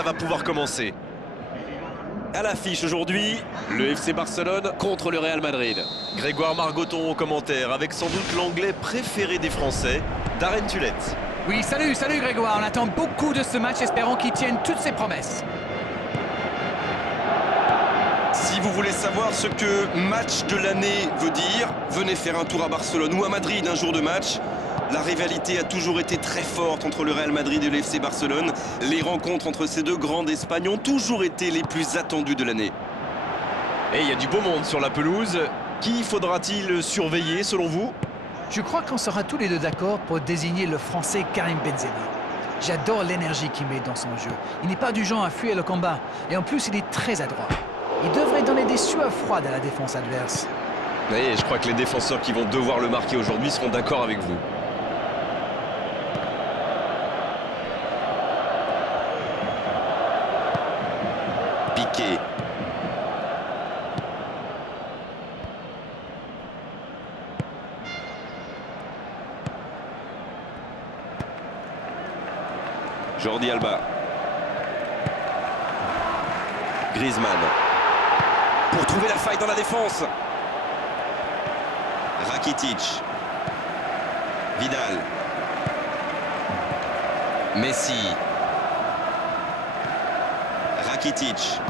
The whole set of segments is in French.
Ça va pouvoir commencer. À l'affiche aujourd'hui, le FC Barcelone contre le Real Madrid. Grégoire Margoton au commentaire, avec sans doute l'anglais préféré des Français, Darren Tulette. Oui, salut Grégoire, on attend beaucoup de ce match, espérons qu'il tienne toutes ses promesses. Si vous voulez savoir ce que match de l'année veut dire, venez faire un tour à Barcelone ou à Madrid un jour de match. La rivalité a toujours été très forte entre le Real Madrid et le FC Barcelone. Les rencontres entre ces deux grands d'Espagne ont toujours été les plus attendues de l'année. Et il y a du beau monde sur la pelouse. Qui faudra-t-il surveiller selon vous? Je crois qu'on sera tous les deux d'accord pour désigner le Français Karim Benzema. J'adore l'énergie qu'il met dans son jeu. Il n'est pas du genre à fuir le combat. Et en plus, il est très adroit. Il devrait donner des sueurs froides à la défense adverse. Et je crois que les défenseurs qui vont devoir le marquer aujourd'hui seront d'accord avec vous. Piqué. Jordi Alba. Griezmann. Pour trouver la faille dans la défense. Rakitic. Vidal. Messi. Rakitic.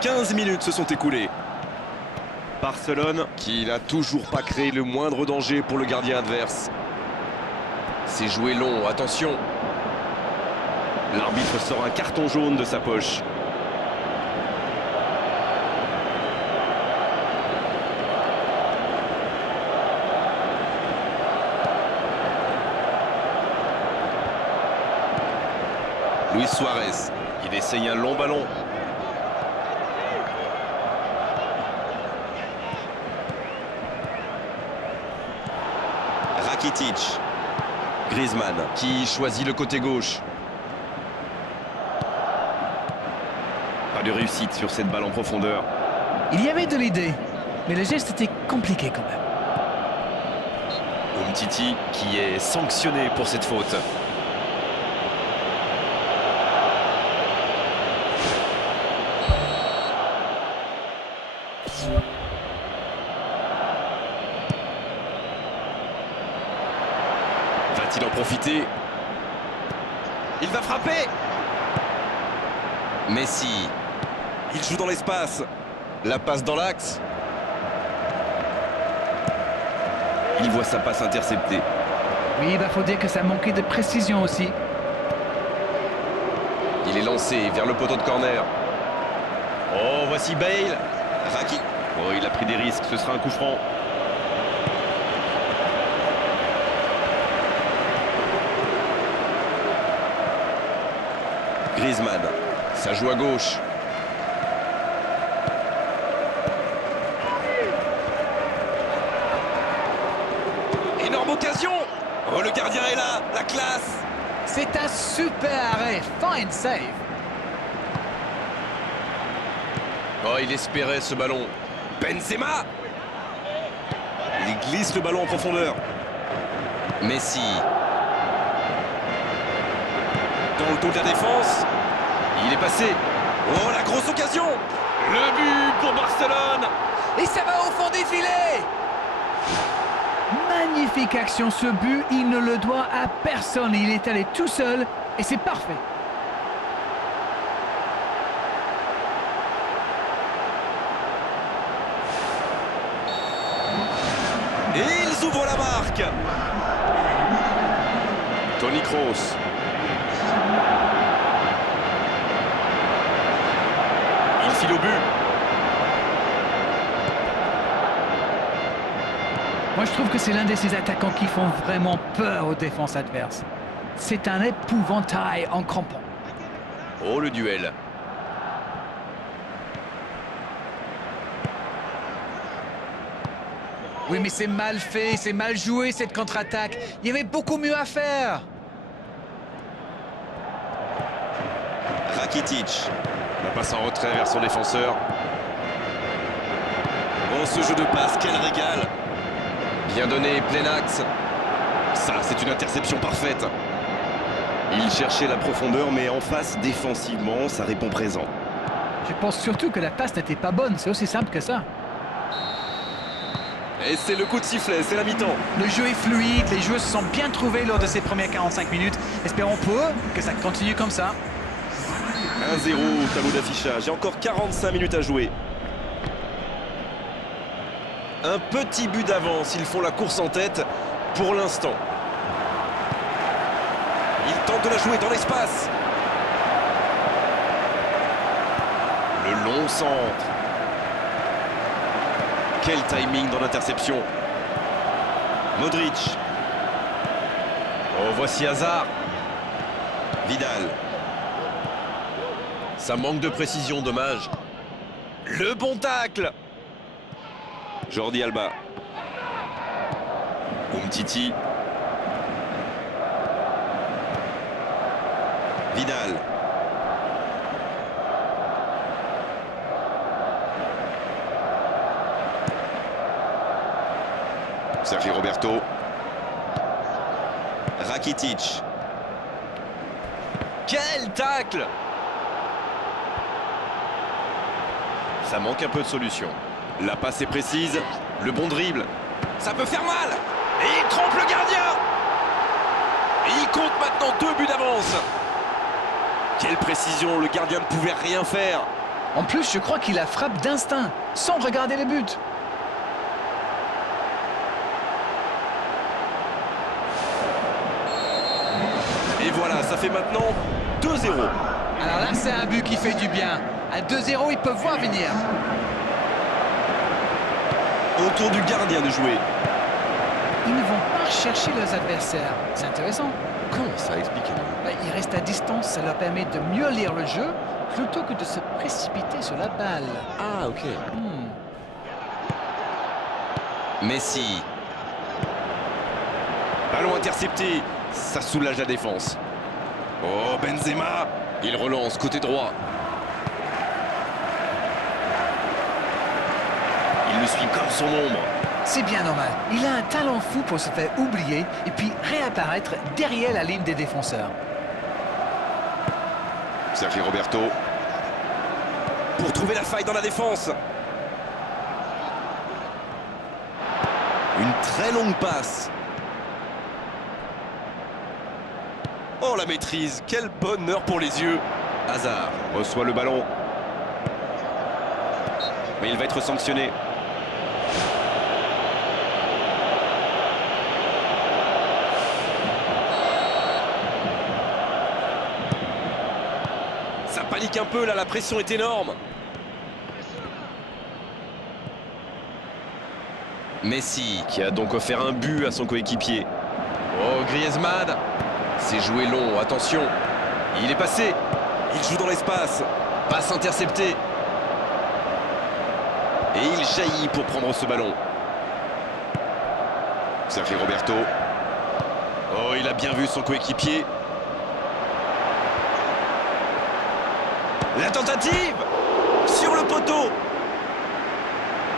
15 minutes se sont écoulées. Barcelone qui n'a toujours pas créé le moindre danger pour le gardien adverse. C'est joué long, attention. L'arbitre sort un carton jaune de sa poche. Luis Suarez. Il essaye un long ballon. Rakitic. Griezmann. Qui choisit le côté gauche. Pas de réussite sur cette balle en profondeur. Il y avait de l'idée, mais le geste était compliqué quand même. Umtiti qui est sanctionné pour cette faute. Va-t-il en profiter? Il va frapper. Messi. Il joue dans l'espace. La passe dans l'axe. Il voit sa passe interceptée. Oui, il faut dire que ça manquait de précision aussi. Il est lancé vers le poteau de corner. Oh, voici Bale. Rakitic. Oh, il a pris des risques, ce sera un coup franc. Griezmann. Ça joue à gauche. Énorme occasion. Oh, le gardien est là. La classe. C'est un super arrêt, fine save. Oh, il espérait ce ballon. Benzema. Il glisse le ballon en profondeur. Messi. Dans le dos de la défense. Il est passé. Oh, la grosse occasion. Le but pour Barcelone. Et ça va au fond des filets. Magnifique action, ce but, il ne le doit à personne. Il est allé tout seul et c'est parfait. Et ils ouvrent la marque. Toni Kroos. Il file au but. Moi, je trouve que c'est l'un de ces attaquants qui font vraiment peur aux défenses adverses. C'est un épouvantail en crampon. Oh, le duel. Oui, mais c'est mal fait, c'est mal joué cette contre-attaque. Il y avait beaucoup mieux à faire. Rakitic. La passe en retrait vers son défenseur. Oh, ce jeu de passe, quel régal. Bien donné, plein axe. Ça, c'est une interception parfaite. Il cherchait la profondeur, mais en face, défensivement, ça répond présent. Je pense surtout que la passe n'était pas bonne, c'est aussi simple que ça. Et c'est le coup de sifflet, c'est la mi-temps. Le jeu est fluide, les joueurs se sont bien trouvés lors de ces premières 45 minutes. Espérons pour eux que ça continue comme ça. 1-0 au tableau d'affichage. Il y a encore 45 minutes à jouer. Un petit but d'avance, ils font la course en tête pour l'instant. Il tente de la jouer dans l'espace. Le long centre. Quel timing dans l'interception. Modric. Oh, voici Hazard. Vidal. Ça manque de précision, dommage. Le bon tacle. Jordi Alba. Umtiti. Vidal. Sergio Roberto. Rakitic. Quel tacle! Ça manque un peu de solution. La passe est précise. Le bon dribble. Ça peut faire mal. Et il trompe le gardien! Et il compte maintenant 2 buts d'avance. Quelle précision, le gardien ne pouvait rien faire. En plus, je crois qu'il a frappe d'instinct, sans regarder le but. Et voilà, ça fait maintenant 2-0. Alors là, c'est un but qui fait du bien. À 2-0, ils peuvent voir venir. Autour du gardien de jouer. Ils ne vont pas chercher leurs adversaires. C'est intéressant. Comment ça, expliquez-nous? Ils restent à distance, ça leur permet de mieux lire le jeu plutôt que de se précipiter sur la balle. Ah, ok. Messi. Ballon intercepté. Ça soulage la défense. Oh, Benzema. Il relance côté droit. Il le suit comme son ombre. C'est bien normal. Il a un talent fou pour se faire oublier et puis réapparaître derrière la ligne des défenseurs. Sergio Roberto. Pour trouver la faille dans la défense. Une très longue passe. Oh, la maîtrise. Quel bonheur pour les yeux. Hazard reçoit le ballon. Mais il va être sanctionné. Ça panique un peu là, la pression est énorme. Messi Qui a donc offert un but à son coéquipier. Oh, Griezmann. C'est joué long, attention. Il est passé. il joue dans l'espace. Passe interceptée. Et il jaillit pour prendre ce ballon. Sergio Roberto. Oh, il a bien vu son coéquipier. La tentative sur le poteau.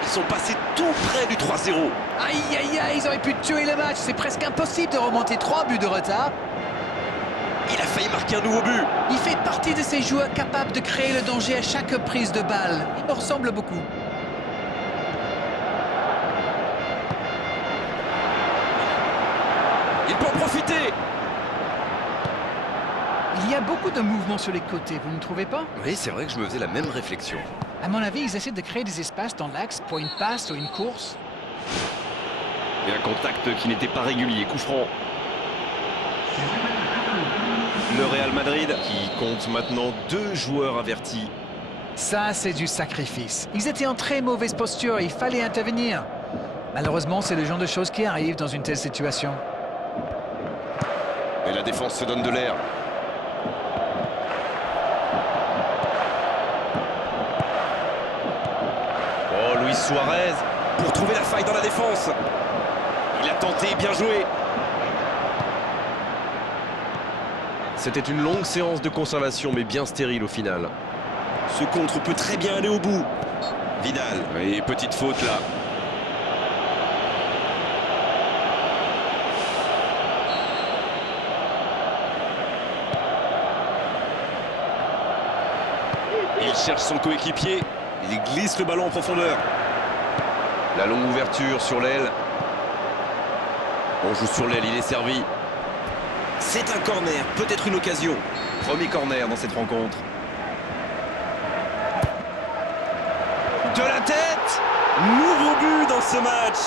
Ils sont passés tout près du 3-0. Aïe, aïe, aïe, ils auraient pu tuer le match. C'est presque impossible de remonter 3 buts de retard. Il a failli marquer un nouveau but. Il fait partie de ces joueurs capables de créer le danger à chaque prise de balle. Il me ressemble beaucoup. Il peut en profiter. Il y a beaucoup de mouvements sur les côtés, vous ne trouvez pas? Oui, c'est vrai que je me faisais la même réflexion. À mon avis, ils essaient de créer des espaces dans l'axe pour une passe ou une course. Et un contact qui n'était pas régulier, coup franc. Le Real Madrid qui compte maintenant 2 joueurs avertis. Ça, c'est du sacrifice. Ils étaient en très mauvaise posture et il fallait intervenir. Malheureusement, c'est le genre de choses qui arrivent dans une telle situation. Et la défense se donne de l'air. Oh, Luis Suarez. Pour trouver la faille dans la défense. Il a tenté, bien joué. C'était une longue séance de conservation, mais bien stérile au final. Ce contre peut très bien aller au bout. Vidal. Et petite faute là. Il cherche son coéquipier. Il glisse le ballon en profondeur. La longue ouverture sur l'aile. On joue sur l'aile, il est servi. C'est un corner, peut-être une occasion. Premier corner dans cette rencontre. De la tête! Nouveau but dans ce match.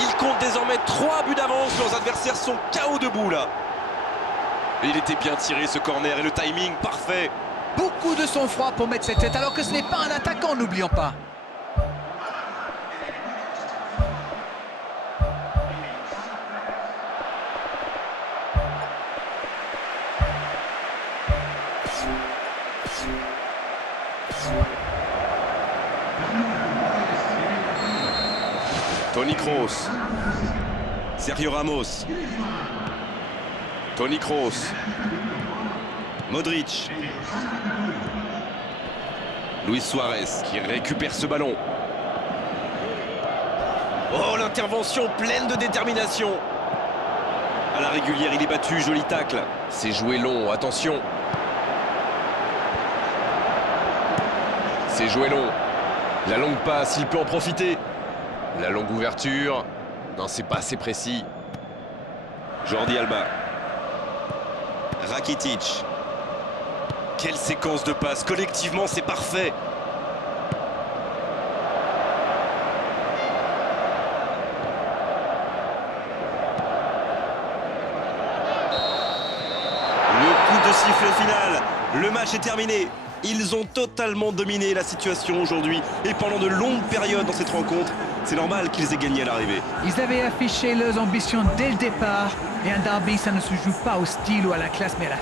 Il compte désormais 3 buts d'avance. Leurs adversaires sont KO debout là. Il était bien tiré ce corner et le timing parfait. Beaucoup de sang-froid pour mettre cette tête, alors que ce n'est pas un attaquant, n'oublions pas. Toni Kroos. Sergio Ramos. Toni Kroos. Modric. Luis Suarez qui récupère ce ballon. Oh, l'intervention pleine de détermination. À la régulière, il est battu, joli tacle. C'est joué long, attention. C'est joué long. La longue passe, il peut en profiter. La longue ouverture. Non, c'est pas assez précis. Jordi Alba. Rakitic. Quelle séquence de passes. Collectivement, c'est parfait. Le coup de sifflet final. Le match est terminé. Ils ont totalement dominé la situation aujourd'hui. Et pendant de longues périodes dans cette rencontre, c'est normal qu'ils aient gagné à l'arrivée. Ils avaient affiché leurs ambitions dès le départ. Et un derby, ça ne se joue pas au style ou à la classe, mais à la